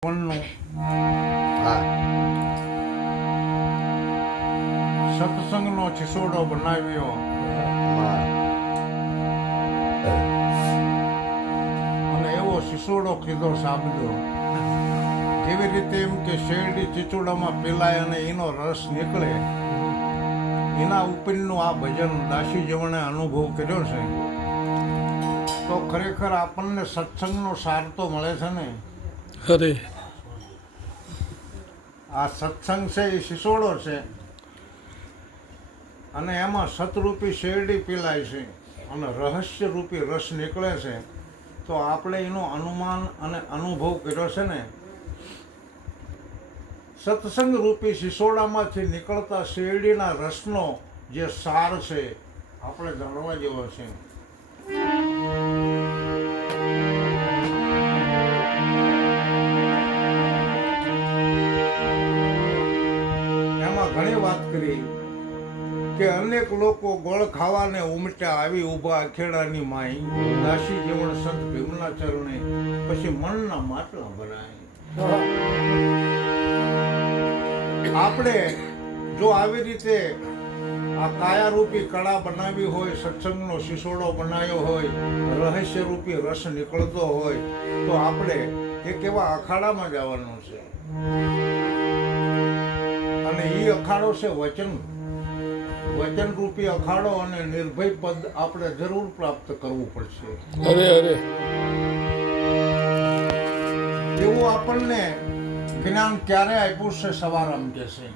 સત્સંગનો છીસોડો બનાવ્યો અને એવો છીસોડો કીધો સાંભળ્યો જેવી રીતે એમ કે શેરડી ચીચોડામાં પીલાય અને એનો રસ નીકળે એના ઉપરનું આ ભજન દાસી જવણે અનુભવ કર્યો છે તો ખરેખર આપણને સત્સંગનો સાર તો મળે છે ને. અરે આ સત્સંગ છે એ શિસોડો છે અને એમાં સતરૂપી શેરડી પીલાય છે અને રહસ્યરૂપી રસ નીકળે છે તો આપણે એનો અનુમાન અને અનુભવ કર્યો છે ને. સત્સંગ રૂપી શિસોડામાંથી નીકળતા શેરડીના રસનો જે સાર છે આપણે જાણવા જેવો છે. ઘણી વાત કરી કે અનેક લોકો ગોળ ખાવાને ઉમટ્યા આવી ઊભા ખેડાની માઈ દાસી જેવણ સંત ભીમના ચરણે પછી મનના માટલા ભરાય. આપણે જો આવી રીતે આ કાયારૂપી કળા બનાવી હોય, સત્સંગનો શિસોડો બનાવ્યો હોય, રહસ્યરૂપી રસ નીકળતો હોય તો આપણે એક એવા અખાડામાં જવાનું છે અને એ અખાડો છે વચન રૂપી અખાડો અને નિર્ભય પદ આપણે જરૂર પ્રાપ્ત કરવું પડશે. અરે અરે એવું આપણને જ્ઞાન ક્યારે આપ્યું છે? સવારામ કે છે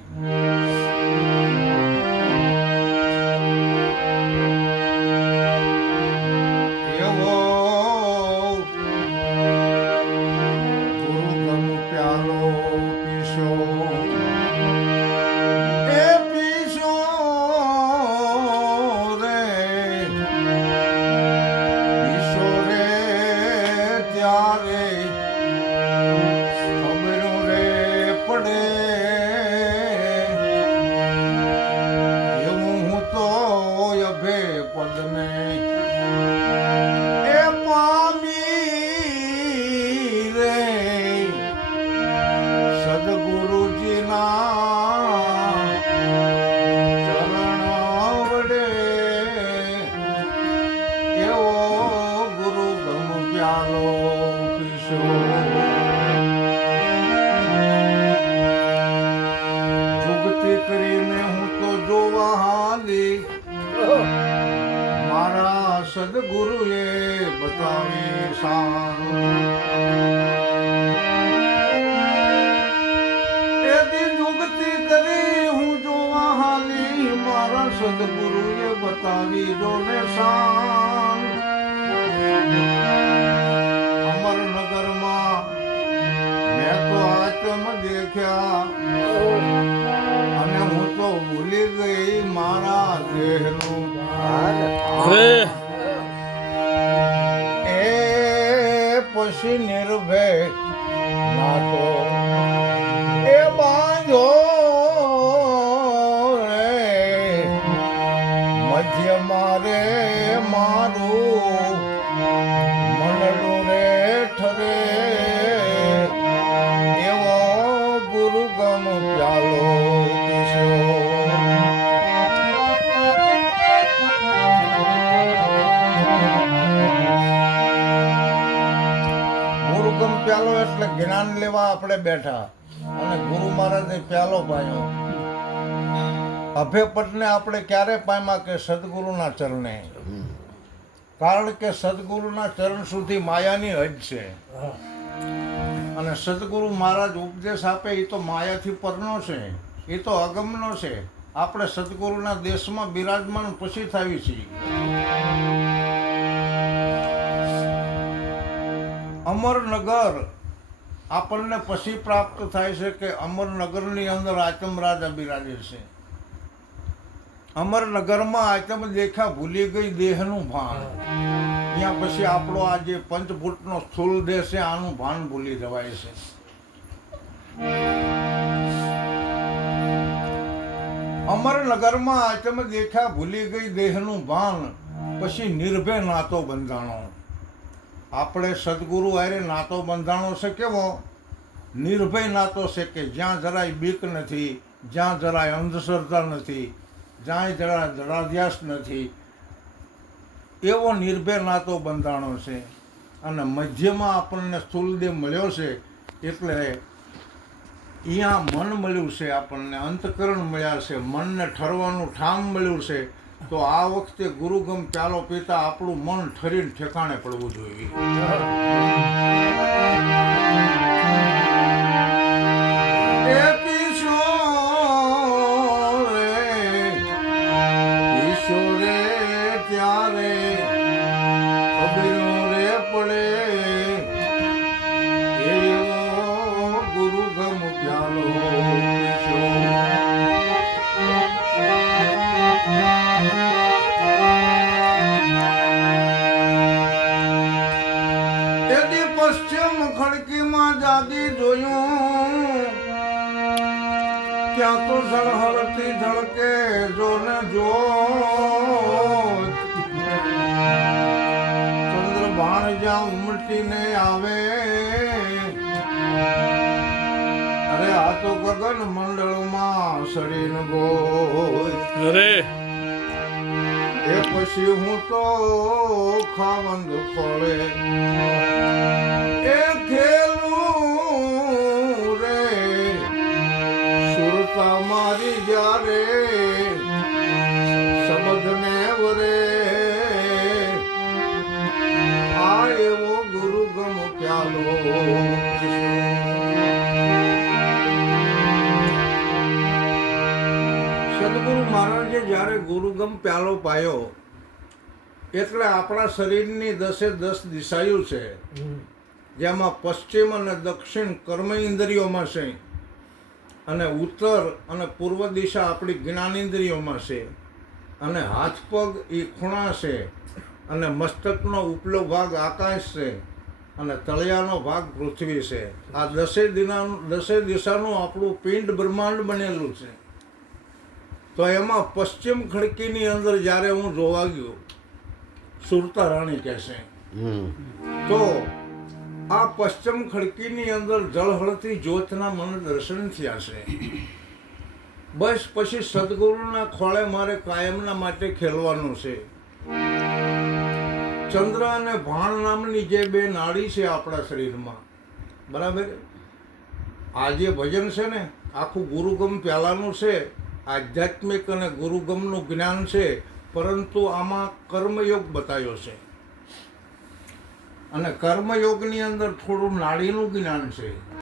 સદગુરુએ બતાવી શાન. જુગતી કરી હું જોવા હાલી મારા સદગુરુએ બતાવી જોને શાન. અમરનગરમાં મેં તો આત્મ દેખ્યા અને હું તો ભૂલી ગઈ મારા દેહનું ભાન. પછી નિર્ભય નાતો એ બાંધો રે મધ્ય મારે મારું મનડું રે ઠરે એવો ગુરુગમ પ્યાલો પ્યાલો એટલે જ્ઞાન લેવા આપણે બેઠા અને ગુરુ મહારાજે પ્યાલો પાયો. અભયપટને આપણે ક્યારે પામ્યા કે સદગુરુના ચરણે. કારણ કે સદગુરુના ચરણ સુધી માયાની હદ છે અને સદગુરુ મહારાજ ઉપદેશ આપે એ તો માયાથી પરનો છે, એ તો અગમનો છે. આપણે સદગુરુના દેશમાં બિરાજમાન પછી થાવી છીએ. અમરનગર આપણને પછી પ્રાપ્ત થાય છે કે અમરનગરની અંદર આચમરાજા બિરાજે છે. અમરનગરમાં આચમ દેખ્યા ભૂલી ગઈ દેહનું ભાન. ત્યાં પછી આપણો આ જે પંચભૂતનો સ્થૂળ દેહ છે આનું ભાન ભૂલી જવાય છે. અમરનગરમાં આચમ દેખ્યા ભૂલી ગઈ દેહનું ભાન પછી નિર્ભય નાતો બંધાણો. આપણે સદગુરુ હારે નાતો બંધાણો છે કેવો? નિર્ભય નાતો છે કે જ્યાં જરાય બીક નથી, જ્યાં જરાય અંધશ્રદ્ધા નથી, જ્યાં જરા જરાધ્યાસ નથી, એવો નિર્ભય નાતો બંધાણો છે. અને મધ્યમાં આપણને સ્થૂલદેહ મળ્યો છે એટલે અહીંયા મન મળ્યું છે, આપણને અંતકરણ મળ્યા છે, મનને ઠરવાનું ઠામ મળ્યું છે. તો આ વખતે ગુરુગમ પ્યાલો પીતા આપણું મન ઠરીને ઠેકાણે પડવું જોઈએ. એ પીશો રે ત્યારે ખબરો રે પડે, એવો ગુરુગમ પ્યાલો પીશો. પશ્ચિમ ખડકીમાં જાગી જોયું, ત્યાં તો ઝળહળતી ઝળકે જો ને જો, ચંદ્ર ભાણ જ્યાં ઉમટીને આવે, અરે આ તો ગગન મંડળમાં સડીને ગોય. અરે એ પછી હું તો ખાવંદ ફળે એ ખેલું રે, સુરતા મારી જ્યારે સમજને વરે, આ એવો ગુરુગમ પ્યાલો. સદગુરુ મહારાજે જ્યારે ગુરુગમ પ્યાલો પાયો એટલે આપણા શરીરની 10 દિશાઓ છે, જેમાં પશ્ચિમ અને દક્ષિણ કર્મ ઇન્દ્રિયોમાં છે, અને ઉત્તર અને પૂર્વ દિશા આપણી જ્ઞાનેન્દ્રિયોમાં છે, અને હાથ પગ એ ખૂણા છે, અને મસ્તકનો ઉપલો ભાગ આકાશ છે, અને તળિયાનો ભાગ પૃથ્વી છે. આ 10 દિશાનું આપણું પિંડ બ્રહ્માંડ બનેલું છે. તો એમાં પશ્ચિમ ખડકીની અંદર જ્યારે હું જોવા ગયો, સુરતા રાણી કહેશે, તો આ પશ્ચિમ ખડકીની અંદર જળહળતી જ્યોતના મને દર્શન થયા છે. બસ પછી સદગુરુના ખોળે મારે કાયમના માટે ખેલવાનું છે. ચંદ્ર અને ભાણ નામની જે 2 નાડી છે આપણા શરીરમાં, બરાબર, આ જે ભજન છે ને આખું ગુરુગમ પ્યાલાનું છે, આધ્યાત્મિક અને ગુરુગમનું જ્ઞાન છે, પરંતુ આમાં કર્મયોગ બતાવ્યો છે, અને કર્મયોગની અંદર થોડું નાડીનું જ્ઞાન છે.